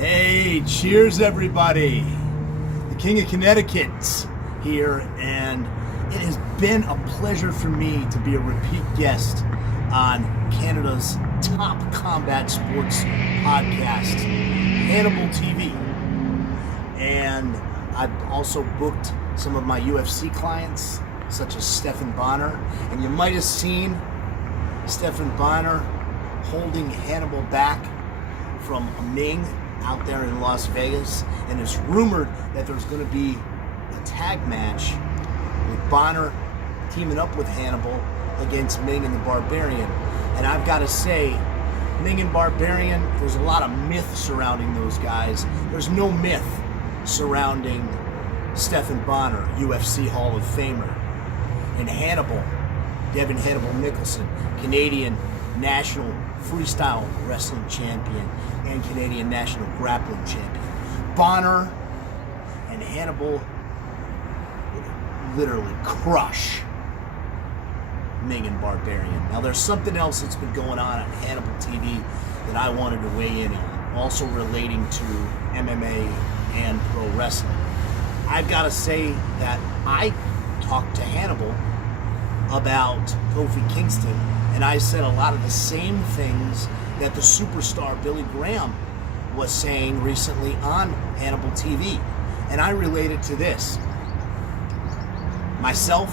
Hey, cheers everybody. The King of Connecticut's here, and it has been a pleasure for me to be a repeat guest on Canada's top combat sports podcast, Hannibal TV. And I've also booked some of my UFC clients, such as Stephan Bonnar. And you might have seen Stephan Bonnar holding Hannibal back from Ming out there in Las Vegas, and it's rumored that there's going to be a tag match with Bonnar teaming up with Hannibal against Ming and the Barbarian. And I've got to say, Ming and Barbarian, there's a lot of myth surrounding those guys. There's no myth surrounding Stephan Bonnar, UFC Hall of Famer, and Hannibal, Devin Hannibal Nicholson, Canadian National Freestyle Wrestling Champion and Canadian National Grappling Champion. Bonnar and Hannibal would literally crush Ming and Barbarian. Now there's something else that's been going on Hannibal TV that I wanted to weigh in on, also relating to MMA and pro wrestling. I've got to say that I talked to Hannibal about Kofi Kingston, and I said a lot of the same things that the superstar Billy Graham was saying recently on Hannibal TV. And I related to this. Myself,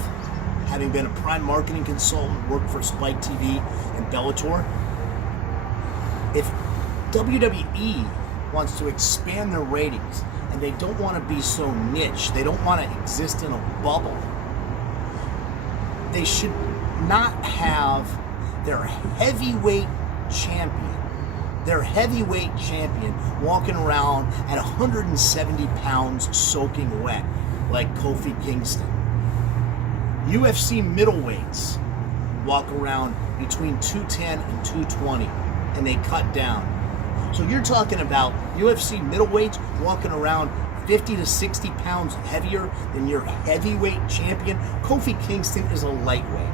having been a prime marketing consultant, worked for Spike TV and Bellator, if WWE wants to expand their ratings and they don't want to be so niche, they don't want to exist in a bubble, they should not have their heavyweight champion walking around at 170 pounds soaking wet like Kofi Kingston. UFC middleweights walk around between 210 and 220 and they cut down. So you're talking about UFC middleweights walking around 50 to 60 pounds heavier than your heavyweight champion. Kofi Kingston is a lightweight.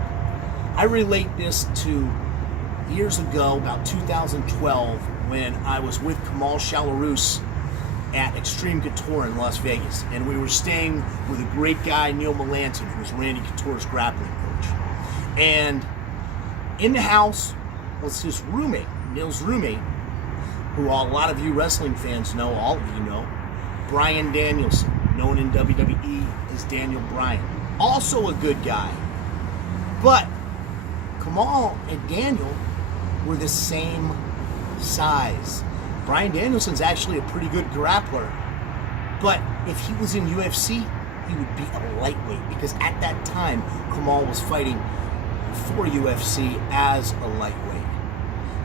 I relate this to years ago, about 2012, when I was with Kamal Shalarus at Extreme Couture in Las Vegas, and we were staying with a great guy, Neil Melanson, who was Randy Couture's grappling coach. And in the house was his roommate, Neil's roommate, who a lot of you wrestling fans know, all of you know, Bryan Danielson, known in WWE as Daniel Bryan. Also a good guy. But Kamal and Daniel were the same size. Bryan Danielson's actually a pretty good grappler, but if he was in UFC, he would be a lightweight, because at that time, Kamal was fighting for UFC as a lightweight.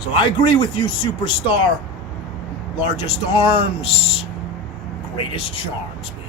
So I agree with you, superstar. Largest arms, greatest charms, baby.